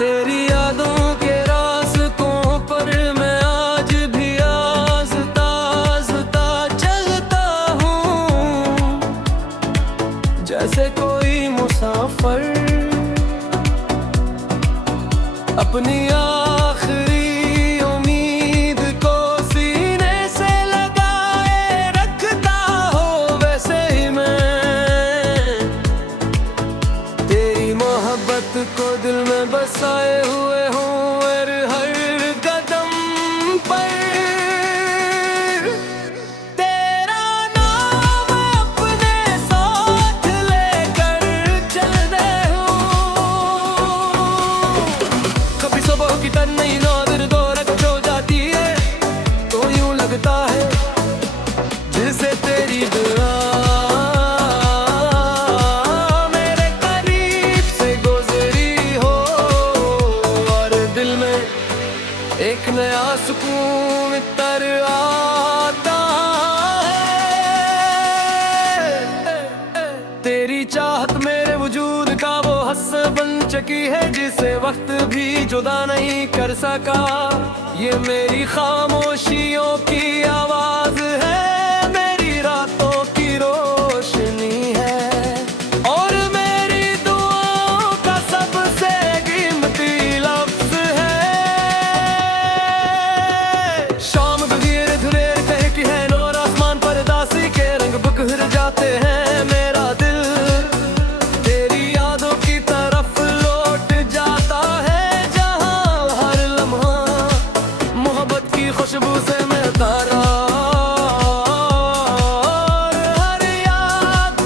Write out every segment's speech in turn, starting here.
तेरी यादों के रास्तों पर मैं आज भी आज़ता आज़ता चलता हूँ, जैसे कोई मुसाफिर अपनी आखिरी उम्मीद को सीने से लगाए रखता हो। वैसे ही मैं तेरी मोहब्बत को दिल में बसाए हुए हूँ, और हर कदम पर तेरा नाम अपने साथ लेकर चलते हूँ। कभी सुबह की तरह नई नौर दौलत हो जाती है, तो यूं लगता है जिसे तेरी दुआ एक नया सुकून तर आता है। तेरी चाहत मेरे वजूद का वो हस्स बन चुकी है, जिसे वक्त भी जुदा नहीं कर सका। ये मेरी खामोशियों की आवाज है, मेरी रातों की रोशनी है, और मेरी दुआओं का सबसे कीमती लफ्ज है। शाम गहीर धुलेर कहती है, नूर आसमान पर दासी के रंग बिखर जाते हैं। मेरा दिल तेरी यादों की तरफ लौट जाता है, जहां हर लम्हा मोहब्बत की खुशबू से महकता रहा। हर याद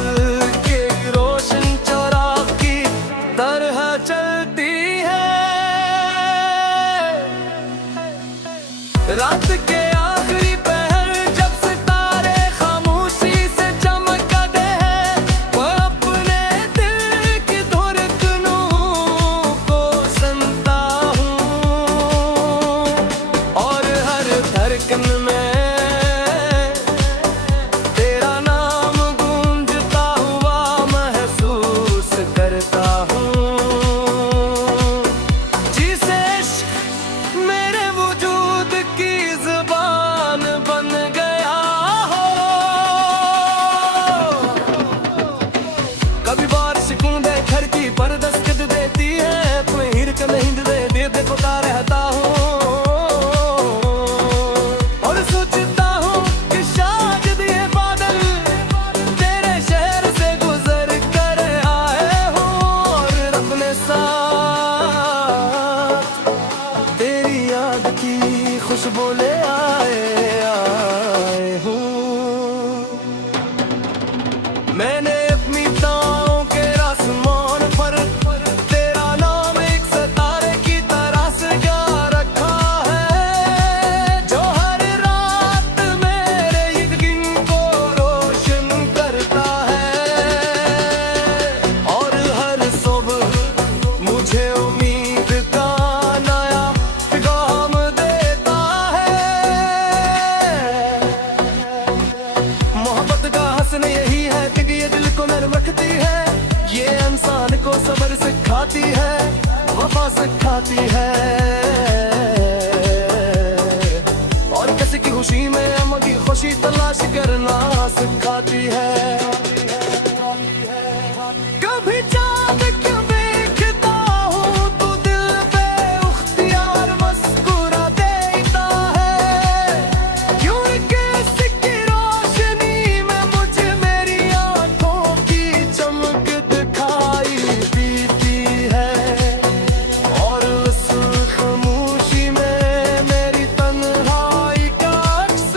की रोशन चराग की तरह चलती है। रात के आखिरी पहर जब सितारे खामोशी से चमकते हैं, वो अपने दिल की धड़कनों को सुनता हूँ, और हर धड़कन में तेरा नाम गूंजता हुआ महसूस करता हूँ, जिसे मेरे वजूद की ज़ुबान बन गया हो। कभी बारिश बूंदे घर की पर दस्तक देती है, तुम्हें हिर के नहीं दे पुकार रहता हूँ, और सोचता हूँ कि शायद ये बादल तेरे शहर से गुजर कर आए हों, और अपने साथ तेरी याद की खुशबू ले आए हूँ। मैंने अपनी तारों के आसमान पर तेरा नाम एक सितारे की तरह सजा रखा है, जो हर रात मेरे यकीन को रोशन करता है, और हर सुबह मुझे उम्मीद का नया पैगाम देता है। मोहब्बत का हसन यही है कि ये दिल को नरम रखती है, ये इंसान को सब्र सिखाती है, वफा सिखाती है, और किसी की खुशी में अम्मा की खुशी तलाश करना सिखाती है। कभी चाँद क्यों देखता हूँ तो दिल पे उख्तियार मुस्कुरा देता है, क्यों किसकी रोशनी में मुझे मेरी आंखों की चमक दिखाई देती है, और उस खामोशी में मेरी तन्हाई का अक्स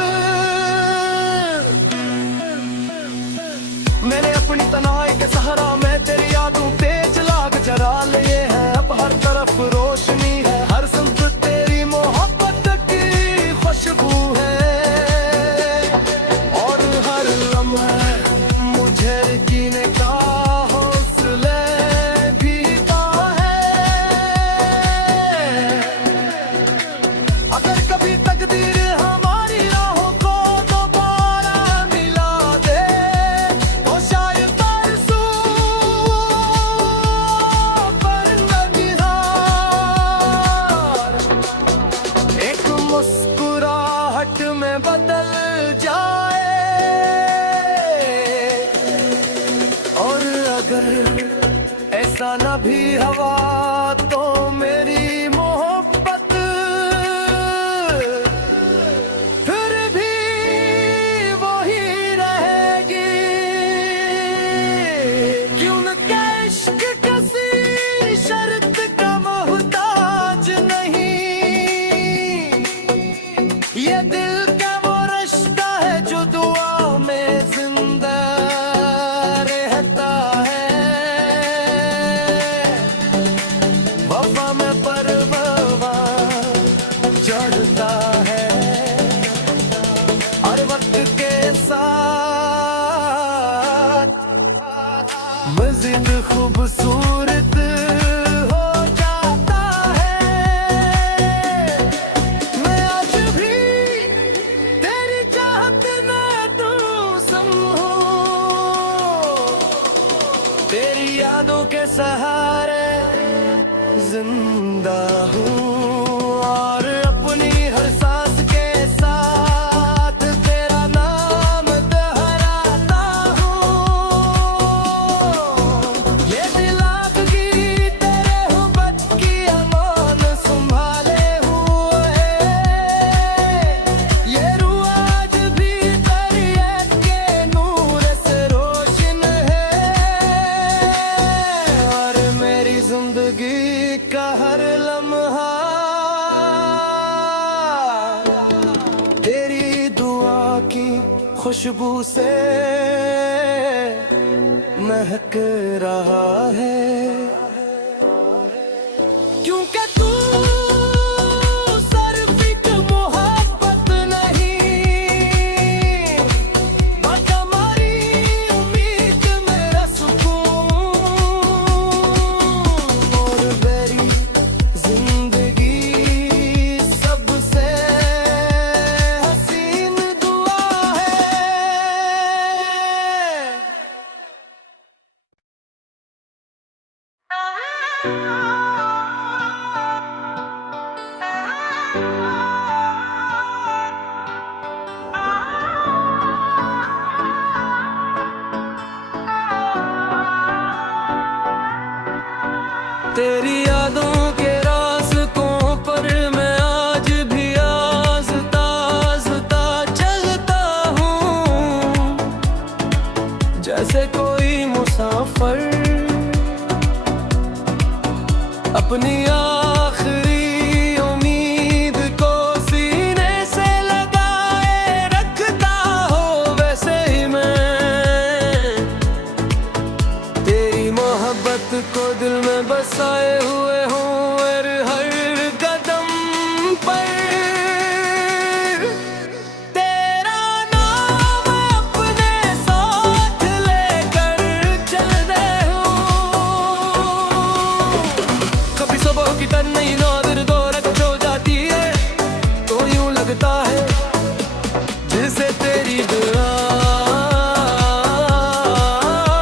जाना भी हवा तो मेरी मोहब्बत फिर भी वही रहेगी। क्यों न के इश्क किसी शर्त का मोहताज नहीं, ये दिल का वो रिश्ता है जो दुआ में जिंदा रहता है। वफा में परवान चढ़ता है और वक्त के साथ मज़ीद खूबसूरत हो जाता है। मैं आज भी तेरी चाहत में समूँ, तेरी यादों के सहारे जिंदा हूँ और अपनी हर सांस के साथ तेरा नाम दोहराता हूँ। ये दिल आपकी तेरे हुब्बत की अमान संभाले हुए, ये रूह आज भी तबीयत के नूर से रोशन है और मेरी जिंदगी का हर लम्हा तेरी दुआ की खुशबू से महक रहा है। क्योंकि तू सिर्फ एक मोहब्बत नहीं, बल्कि हमारी उम्मीद मेरा सुकून और मेरी जिंदगी सबसे हसीन दुआ है। तेरी यादों के रास्तों पर मैं आज भी आज़ता आज़ता चलता हूँ, जैसे कोई मुसाफिर अपनी आखिरी उम्मीद को सीने से लगाए रखता हो, वैसे ही मैं तेरी मोहब्बत को दिल में बसाए हुए हूँ और हर कदम पर तेरा नाम अपने साथ लेकर चलते हूँ। कभी सुबह की तन्हाई नादिर दौर कुछ हो जाती है तो यूं लगता है जिसे तेरी दुआ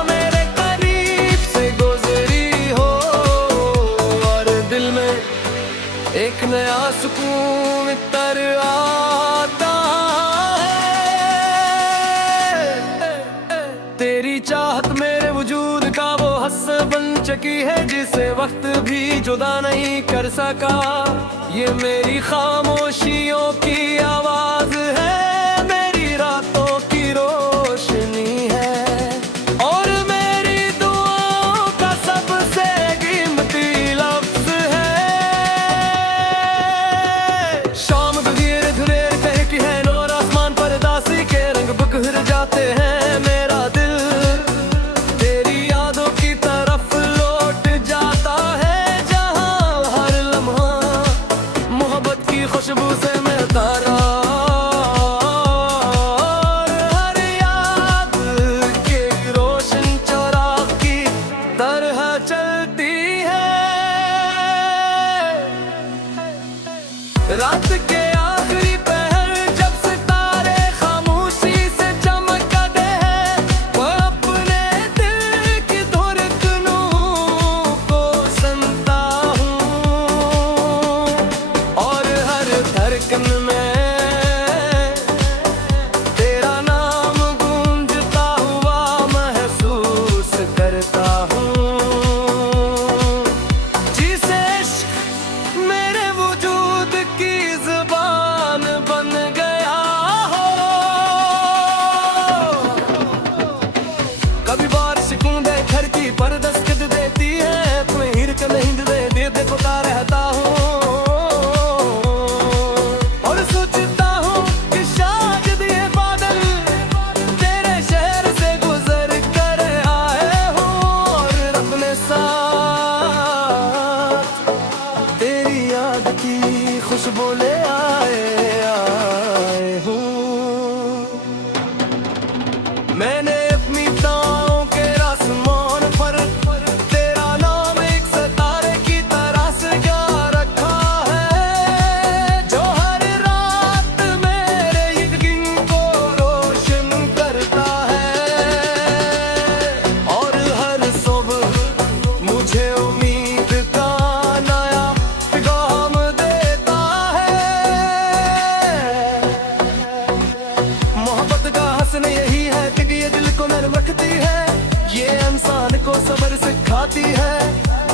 मेरे करीब से गुजरी हो और दिल में एक नया सुकून तर आता है। तेरी चाहत मेरे वजूद का वो हस्स बन चुकी है जिसे वक्त भी जुदा नहीं कर सका। ये मेरी खामोशियों की आवाज है, मेरी रातों की रोशनी है और मेरी दुआओं का सबसे कीमती लफ्ज है। शाम धीरे धीरे कहती है नूर आसमान पर दासी के रंग बिखर जाते हैं। मेरा दिल तेरी यादों की तरफ लौट जाता है, जहां हर लम्हा मोहब्बत की खुशबू से महकता रहा और हर याद की रोशन चौराग की तरह चलती है। रात के आखिरी पहर जब सितारे खामोशी से चमकते हैं, वो अपने दिल की धड़कनों को सुनता हूँ और हर धड़कन में तेरा नाम गूंजता हुआ महसूस करता हूँ।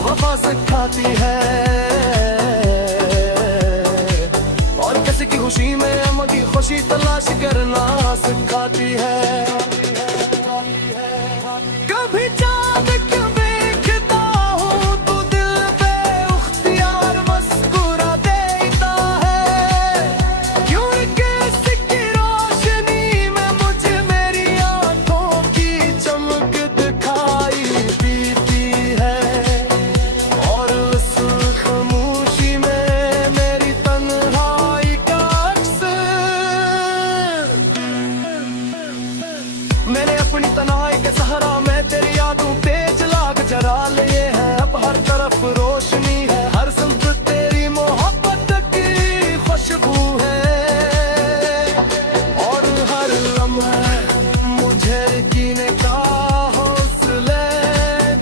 वफा सिखाती है, और किसी की खुशी में अम्मा की खुशी तलाश करना सिखाती है। कभी चाँद क्यों देखता हूँ तो दिल पे उख्तियार मुस्कुरा देता है, क्यों किसकी रोशनी में मुझे मेरी आंखों की चमक दिखाई देती है, और उस खामोशी में मेरी तन्हाई का अक्स। मैंने अपनी तन्हाई के सहारा में तेरी यादों पे जला के जरा लिए हैं, अब हर तरफ रोशनी है, हर सुल्फ तेरी मोहब्बत की खुशबू है, और हर लम्हा मुझे जीने का हौसला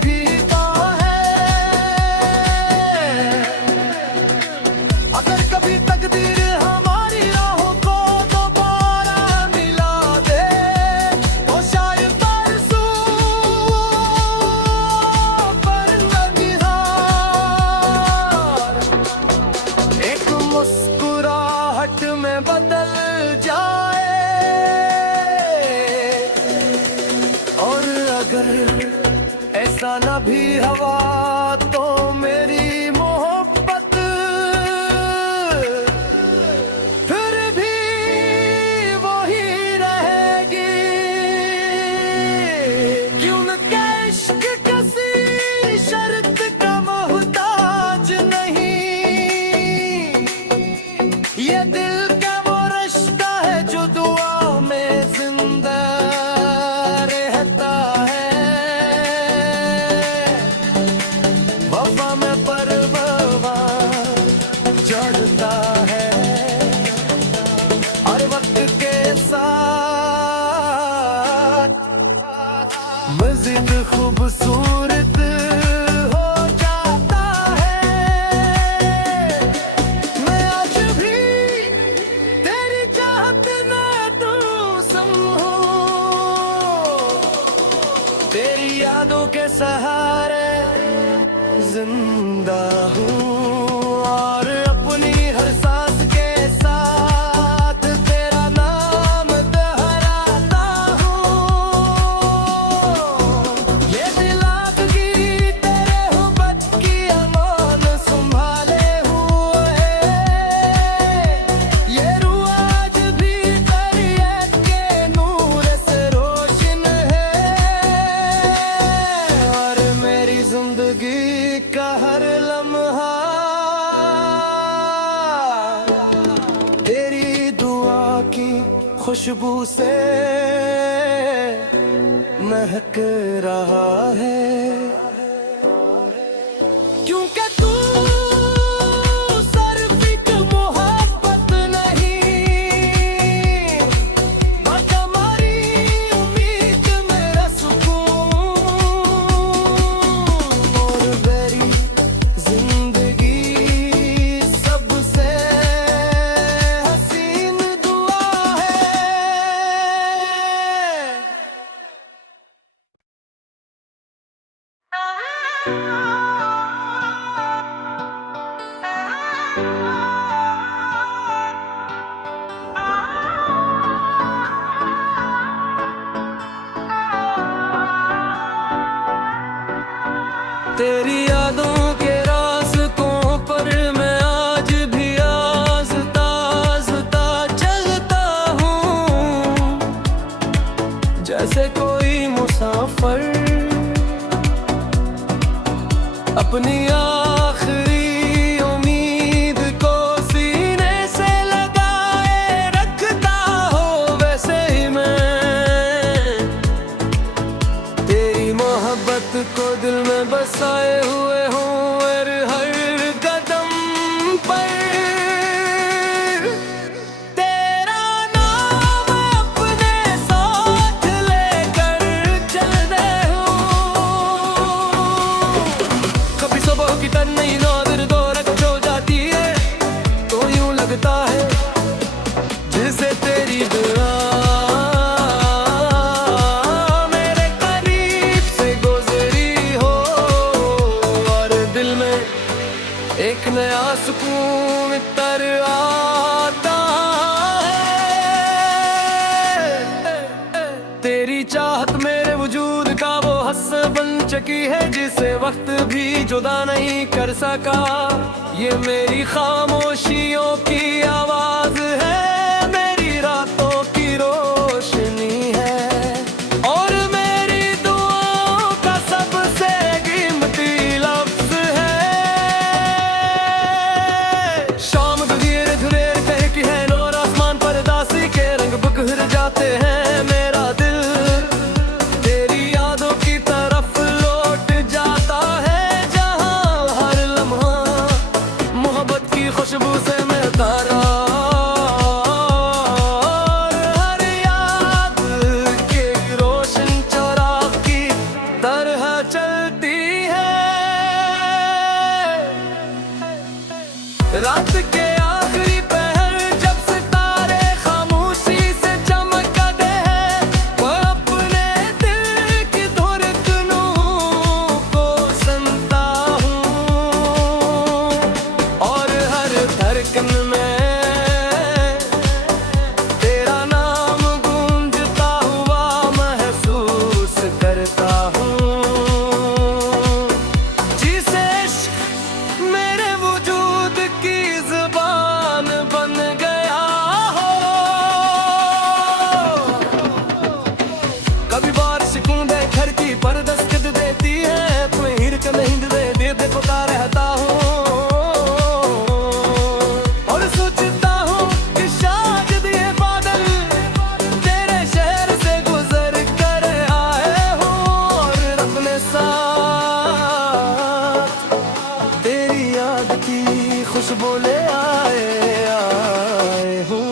देता है। अगर कभी तकदीर हमारी राहों को दोबारा मिला दे तो शायद परसों पर ननिहार एक मुस्कुराहट में बदल जाए, और अगर ऐसा न भी हवा तो मेरी मोहब्बत फिर भी वही रहेगी, क्यों न इश्क किसी शर्त का मोहताज नहीं, ये दिल का वो रिश्ता है जो दुआ में जिंदा रहता है, वफा में परवाह चढ़ता है, हर वक्त के साथ मज़ीद खूबसूरत हो जाता है। मैं आज भी तेरी चाहत में तू समूँ, तेरी यादों के सहारे जिंदा हूँ, और अपनी हर सांस के साथ तेरा नाम दोहराता हूँ। ये दिल आपकी तेरे हुब्बत की अमान संभाले हुए, ये रूह आज भी तरीक़त के नूर से रोशन है, और मेरी जिंदगी का हर लम्हा तेरी दुआ की खुशबू से महक रहा है, क्योंकि तू सिर्फ एक मोहब्बत नहीं, बस हमारी उम्मीद मेरा सुकून, और मेरी जिंदगी सबसे हसीन दुआ है। तेरी यादों के रास्तों पर मैं आज भी आज़ता आज़ता चलता हूँ, जैसे कोई मुसाफिर अपनी आखिरी उम्मीद को सीने से लगाए रखता हो, वैसे ही मैं तेरी मोहब्बत को दिल में बसाए हुए हूँ, और हर कदम पर तेरा नाम अपने साथ लेकर चलते हूँ। कभी सुबह की तन्हाई नादिर दौर कुछ हो जाती है, तो यूं लगता है जिसे तेरी दुआ मेरे करीब से गुजरी हो, और में एक नया सुकून तर आता है। तेरी चाहत मेरे वजूद का वो हस्स बन चुकी है जिसे वक्त भी जुदा नहीं कर सका। ये मेरी खामोशियों की आवाज है, मेरी रातों की रोशनी है और मेरी दुआओं का सबसे कीमती लफ्ज है। शाम धीरे धीरे कहती है, नूर आसमान पर दासी के रंग बिखर जाते हैं। मेरा दिल तेरी यादों की तरफ लौट जाता है, जहां हर लम्हा मोहब्बत की खुशबू से महकता रहा। और हर याद की रोशन चिराग की तरह चलती है। रात के आखिरी पहर जब सितारे खामोशी से चमकते हैं, वो अपने दिल की धड़कनों को सुनता हूँ और हर धड़कन में तेरा नाम गूंजता हुआ महसूस करता हूँ। जिसे इश्क मेरे वजूद की ज़ुबान बन गया हो। कभी बारिश बूंदे घर की पर दस्तक देती है, तुम्हें हिर के नहीं दे पुकार रहता हूँ और सोचता हूँ कि शायद ये बादल तेरे शहर से गुजर कर आए हो और अपने साथ तेरी याद की खुशबू ले आए हूँ।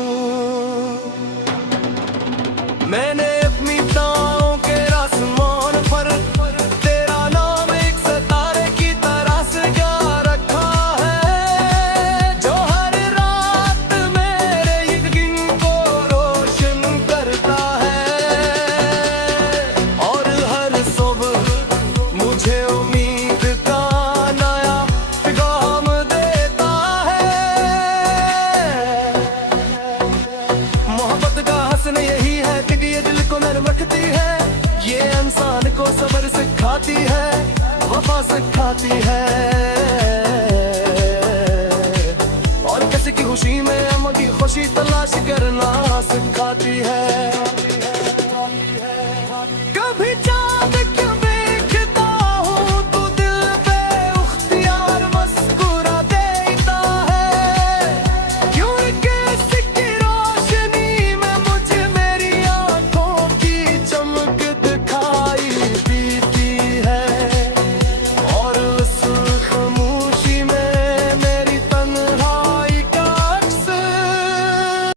मैंने अपनी तारों के आसमान पर तेरा नाम एक सितारे की तरह सजा रखा है, जो हर रात मेरे यकीन को रोशन करता है और हर सुबह मुझे उम्मीद का नया पैगाम देता है। मोहब्बत का हसन यही है कि ये दिल को नरम रखती है, ये इंसान को सब्र सिखाती है, वफा सिखाती है और किसी की खुशी में अमन की खुशी तलाश करना सिखाती है।